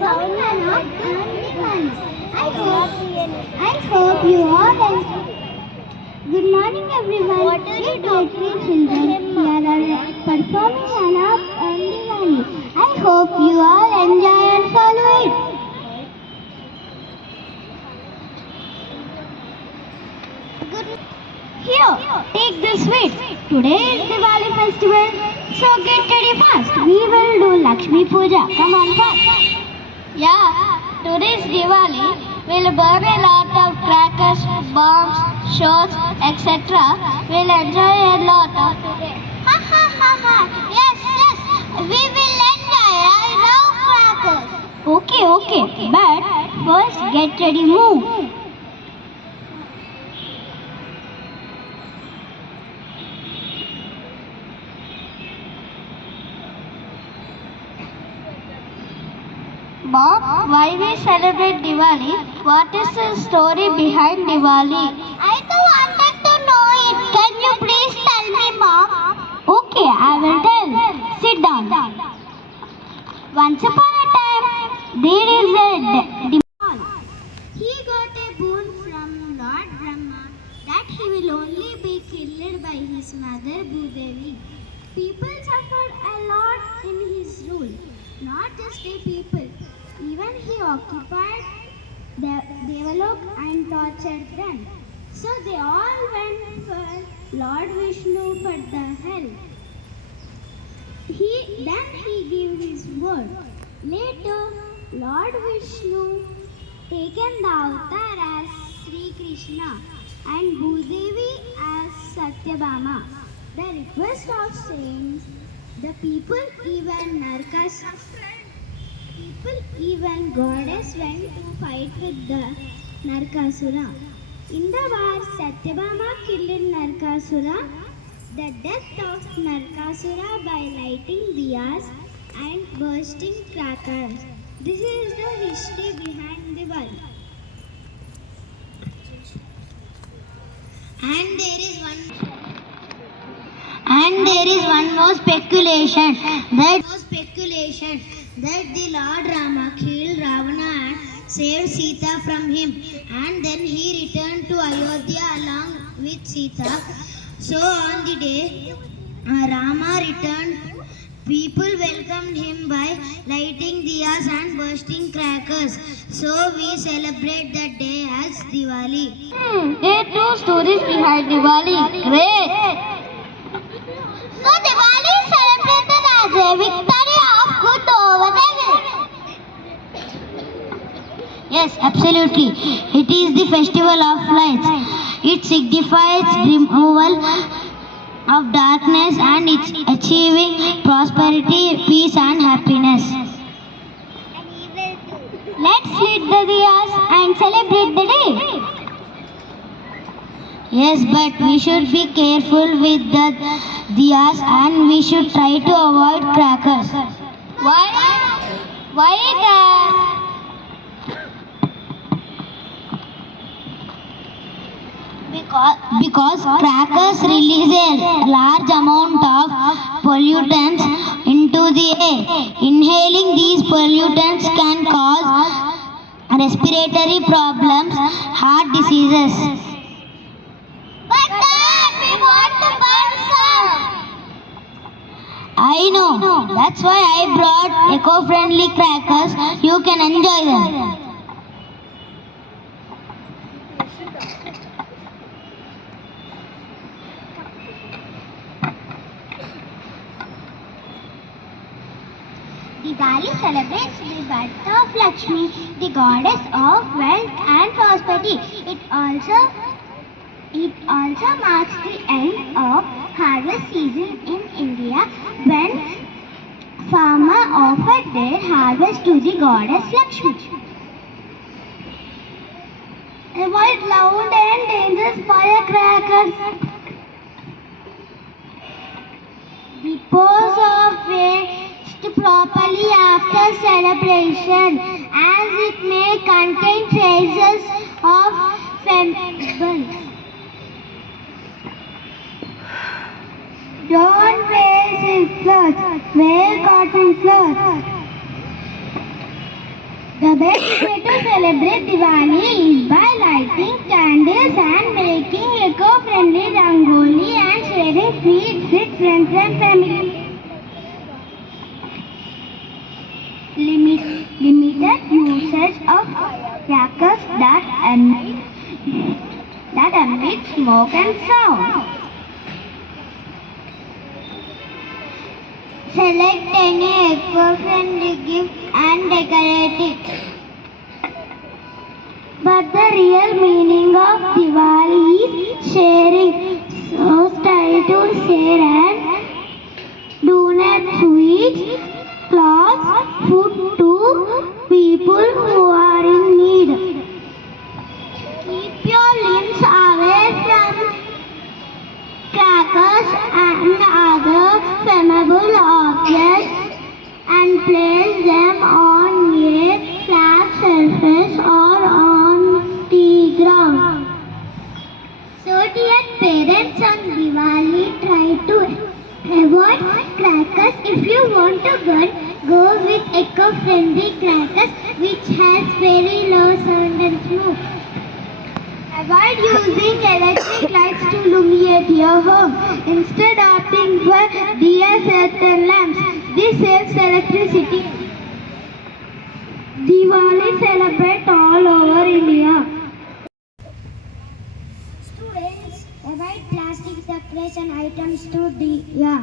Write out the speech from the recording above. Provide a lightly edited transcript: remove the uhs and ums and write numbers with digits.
Bhavana and Diwali. I hope you all enjoy. Good morning everyone. What are you Dear talking children, here are performing Anap and Diwali. I hope you all enjoy and follow it. Here, take this sweet. Today is Diwali festival, so get ready fast. We will do Lakshmi Puja. Come on fast. Yeah, today's Diwali. We'll burn a lot of crackers, bombs, shots, etc. We'll enjoy a lot of today. Ha ha ha ha. Yes, yes. We will enjoy. I love crackers. Okay. But first get ready, move. Mom, why we celebrate Diwali? What is the story behind Diwali? I too wanted to know it. Can you please tell me, Mom? Okay, I will tell. Sit down. Once upon a time, there is a demon. He got a boon from Lord Brahma that he will only be killed by his mother Bhudevi. People suffered a lot in his rule. Not just a people. Even he occupied the Devalok and tortured them. So they all went for Lord Vishnu for the help. Then he gave his word. Later, Lord Vishnu taken the avatar as Sri Krishna and Bhudevi as Satyabhama. The request of saints, the people even goddess went to fight with the Narkasura. In the war, Satyabhama killed Narkasura. The death of Narkasura by lighting diyas and bursting crackers. This is the history behind Diwali. And there is one more speculation that the Lord Rama killed Ravana and saved Sita from him, and then he returned to Ayodhya along with Sita. So on the day Rama returned, people welcomed him by lighting diyas and bursting crackers. So we celebrate that day as Diwali. There are two stories behind Diwali. Great! So Diwali is celebrated as a victory of good over evil. Yes, absolutely. It is the festival of lights. It signifies removal of darkness and it's achieving prosperity, peace and happiness. Let's lit the diyas and celebrate the day. Yes, but we should be careful with the diyas and we should try to avoid crackers. Why that? Because crackers release a large amount of pollutants into the air. Inhaling these pollutants can cause respiratory problems, heart diseases. But Dad, we want to burn some. I know. That's why I brought eco-friendly crackers. You can enjoy them. Diwali celebrates the birth of Lakshmi, the goddess of wealth and prosperity. It also marks the end of harvest season in India when farmers offered their harvest to the goddess Lakshmi. Avoid loud and dangerous firecrackers. Dispose of waste properly after celebration as it may contain traces of chemicals. Don't wear silk clothes, wear cotton clothes. The best way to celebrate Diwali is by lighting candles and making eco-friendly rangoli and sharing sweets with friends and family. Limited usage of crackers that emit smoke and sound. Select any eco-friendly gift and decorate it. But the real meaning of Diwali is sharing. So try to share and donate sweets, clothes, food to people who are in need. Keep your limbs away from crackers and other flammable objects and place them on a flat surface or on the ground. So dear parents, on Diwali try to avoid crackers. If you want to burn, go with eco-friendly crackers which has very low sound and smoke. Avoid using electric lights to illuminate your home. Instead, opting for diyas and lamps. This saves electricity. Diwali celebrate all over India. Students, avoid plastic decoration items to diya.